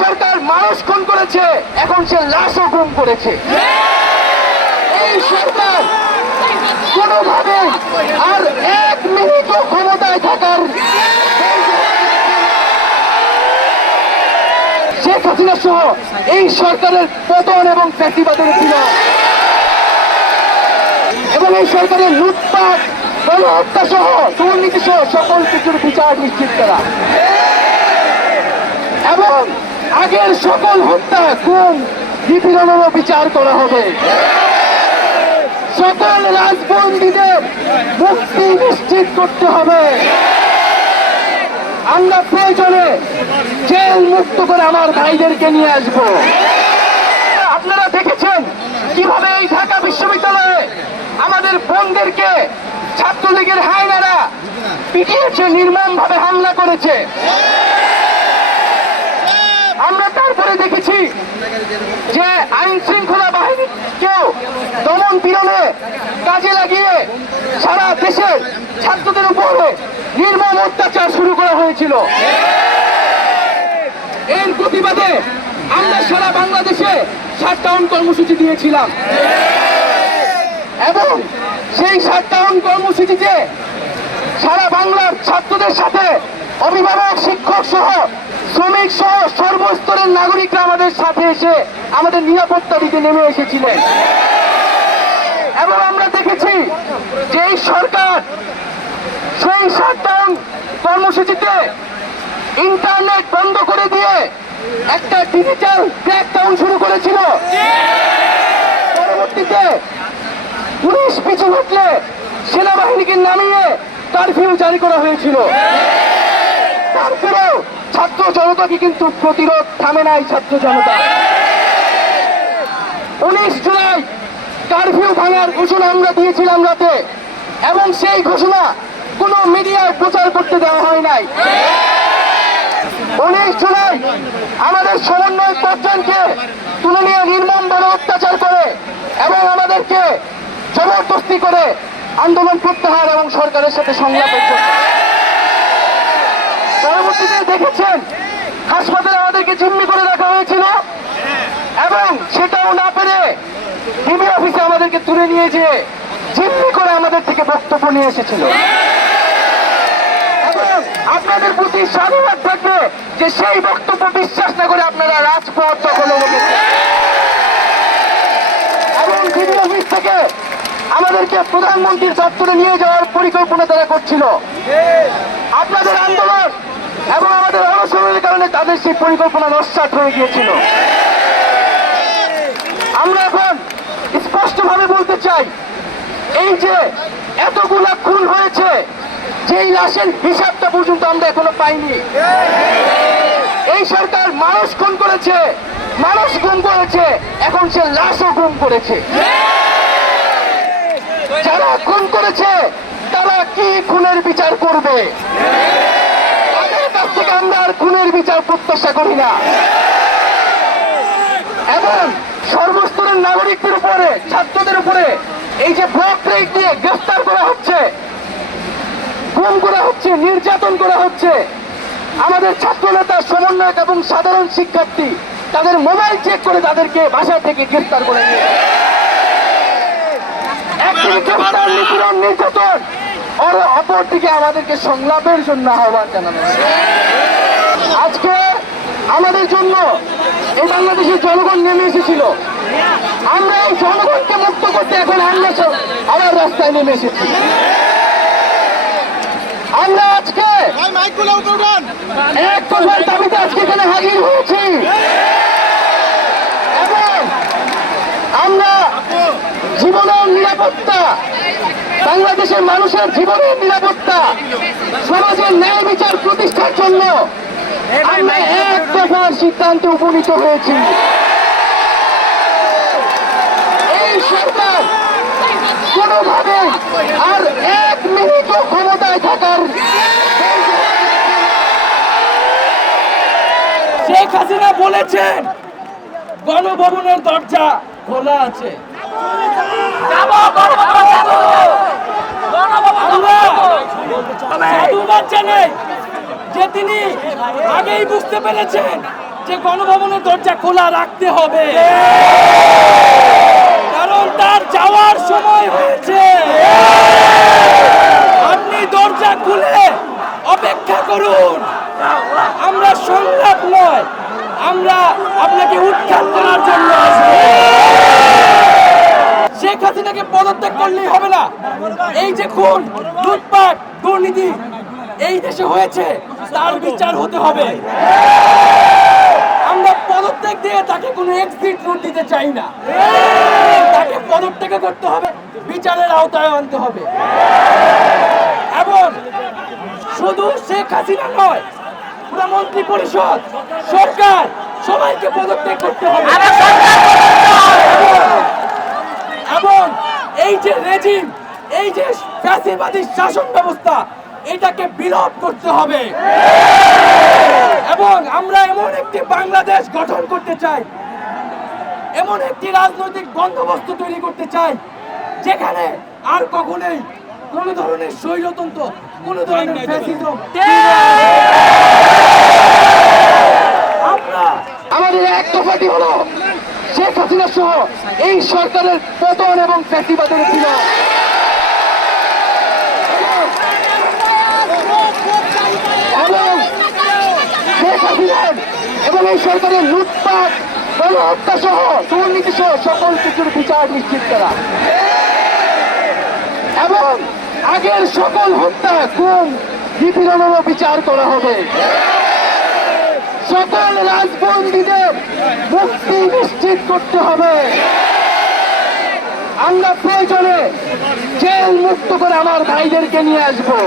সরকার মানুষ খুন করেছে, এখন সে লাশও গুম করেছে। এই সরকার কোনোভাবে আর এক মিনিট ক্ষমতায় থাকার শেখ হাসিনা সহ এই সরকারের পতন এবং ফ্যাসিবাদের ছিল এবং এই সরকারের লুটপাট, গণহত্যা সহ দুর্নীতি সহ সকল কিছুর বিচার নিশ্চিত করা এবং আগের সকল হত্যা, খুন, নিপীড়নেরও বিচার করা হবে। সকল রাজবন্দীদের মুক্তি নিশ্চিত করতে হবে। আমরা প্রয়োজনে জেল মুক্ত করে আমার ভাইদেরকে নিয়ে আসব। আপনারা দেখেছেন কিভাবে এই ঢাকা বিশ্ববিদ্যালয়ে আমাদের বোনদেরকে ছাত্রলীগের হায়নারা পিটিয়েছে, নির্মমভাবে হামলা করেছে। আমরা তারপরে দেখেছি যে আইন শৃঙ্খলা বাহিনীকেও দমন পীড়নে কাজে লাগিয়ে সারা দেশের ছাত্রদের উপরে নির্মম অত্যাচার শুরু করা হয়েছিল। এর প্রতিবাদে আমরা সারা বাংলাদেশে শাটডাউন কর্মসূচি দিয়েছিলাম এবং সেই শাটডাউন কর্মসূচিতে সারা বাংলার ছাত্রদের সাথে অভিভাবক, শিক্ষক সহ, শ্রমিক সহ সর্বস্তরের নাগরিকরা আমাদের সাথে এসে আমাদের নিরাপত্তা দিতে নেমে এসেছিলেন এবং আমরা দেখেছি যে এই সরকার সেই শাটডাউন কর্মসূচিতে ইন্টারনেট বন্ধ করে দিয়ে একটা ডিজিটাল ক্র্যাকডাউন শুরু করেছিল। পরবর্তীতে পুলিশ পিছু হটলে সেনাবাহিনীকে নামিয়ে কারফিউ জারি করা হয়েছিল। তারপরেও ছাত্র জনতাকে কিন্তু প্রতিরোধ থামে নাই। ছাত্র জনতা 19 জুলাই কারফিউ ভাঙার ঘোষণা আমরা দিয়েছিলাম রাতে এবং সেই ঘোষণা কোনো মিডিয়ায় প্রচার করতে দেওয়া হয় নাই। 19 জুলাই আমাদের সমন্বয় পর্যন্তকে তুলে নিয়ে নির্মমভাবে অত্যাচার করে এবং আমাদেরকে জবরদস্তি করে আন্দোলন প্রত্যাহার এবং সরকারের সাথে সংলাপের জন্য। পরবর্তীতে দেখেছেন হাসপাতালে আমাদেরকে জিম্মি করে রাখা হয়েছিল এবং সেটাও না পেরে ডিবি অফিসে আমাদেরকে তুলে নিয়ে যেয়ে জিম্মি করে আমাদের থেকে বক্তব্য নিয়ে এসেছিল। আপনাদের প্রতি সাধুবাদ থাকবে যে সেই বক্তব্য বিশ্বাস না করে আপনারা রাজপথ দখলে রেখেছেন এবং ডিবি অফিস থেকে আমাদেরকে প্রধানমন্ত্রীর দপ্তরে নিয়ে যাওয়ার পরিকল্পনা তারা করছিল। আপনাদের আন্দোলন এবং আমাদের অনশনের কারণে তাদের সেই পরিকল্পনা নস্যাৎ হয়ে গিয়েছিল। আমরা এখন স্পষ্টভাবে বলতে চাই, এই যে এতগুলা খুন হয়েছে, যেই লাশের হিসাবটা পর্যন্ত আমরা এখনো পাইনি। এই সরকার মানুষ খুন করেছে, মানুষ গুম করেছে, এখন সে লাশও গুম করেছে। যারা খুন করেছে তারা কি খুনের বিচার করবে? তাদের কাছ থেকে আমরা আর খুনের বিচার প্রত্যাশা করি না এবং সর্বস্তরের নাগরিকদের উপরে, ছাত্রদের উপরে এই যে ব্লক রেড দিয়ে গ্রেফতার করা হচ্ছে, গুম করা হচ্ছে, নির্যাতন করা হচ্ছে, আমাদের ছাত্রনেতা, সমন্বয়ক এবং সাধারণ শিক্ষার্থী তাদের মোবাইল চেক করে তাদেরকে বাসা থেকে গ্রেফতার করে নিয়ে গ্রেফতার, নিপীড়ন, নির্যাতন, অপরদিকে আমাদেরকে সংলাপের জন্য আহ্বান জানানো। আজকে আমাদের জন্য এই বাংলাদেশের জনগণ নেমে এসেছিল। আমরা এই জনগণকে মুক্ত করতে এখন আমরা আবার রাস্তায় নেমে এসেছি। আমরা আজকে এক দফার দাবিতে আজকে এখানে হাজির হয়েছি এবং আমরা জীবনের নিরাপত্তা, বাংলাদেশের মানুষের জীবনের নিরাপত্তা, সমাজের ন্যায় বিচার প্রতিষ্ঠার জন্য আমরা এক দফার সিদ্ধান্তে উপনীত হয়েছি। এই সরকার কোনোভাবে আর এক মিনিট ক্ষমতায় থাকার শেখ হাসিনা বলেছেন গণভবনের দরজা খোলা আছে। সাধুবাদ জানাই যে তিনি আগেই বুঝতে পেরেছেন যে গণভবনের দরজা খোলা রাখতে হবে, কারণ তার যাওয়ার সময় হয়েছে। আপনি দরজা খুলে অপেক্ষা করুন। আমরা সংলাপ নয়, আমরা আপনাকে উৎখাত করার জন্য আসবো। শেখ হাসিনাকে পদত্যাগ করলেই হবে না। এই যে খুন, লুটপাট, দুর্নীতি এই দেশে হয়েছে, তার বিচার হতে হবে। আমরা পদত্যাগ দিয়ে তাকে কোনো এক্সিট রুট দিতে চাই না। তাকে পদত্যাগ করতে হবে, বিচারের আওতায় আনতে হবে। এবং শুধু শেখ হাসিনা নয়, পুরো মন্ত্রী পরিষদ, সরকার সবাইকে পদত্যাগ করতে হবে। এবং এই যে রেজিম, এই যে ফ্যাসিবাদী শাসন ব্যবস্থা, এটাকে বিলোপ করতে হবে। এবং আমরা এমন একটি বাংলাদেশ গঠন করতে চাই, এমন একটি রাজনৈতিক বন্দোবস্ত তৈরি করতে চাই, যেখানে আর কখনোই কোন ধরনের স্বৈরতন্ত্র, কোন ধরনের ফ্যাসিজম আমরা আমাদের এক দফাটি হলো শেখ হাসিনা সহ এই সরকারের পতন এবং ফ্যাসিবাদের ছিল। এবং শেখ হাসিনার এবং এই সরকারের লুটপাট, গণহত্যা সহ দুর্নীতি সহ সকল কিছুর বিচার নিশ্চিত করা এবং আগের সকল হত্যা, খুন, নিপীড়নেরও বিচার করা হবে। সকল রাজবন্দীদের মুক্তি নিশ্চিত করতে হবে। আমরা প্রয়োজনে জেল মুক্ত করে আমার ভাইদেরকে নিয়ে আসবো।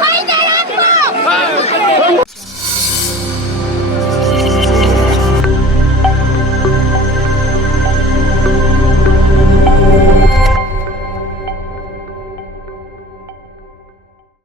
ভাইদের আনবো।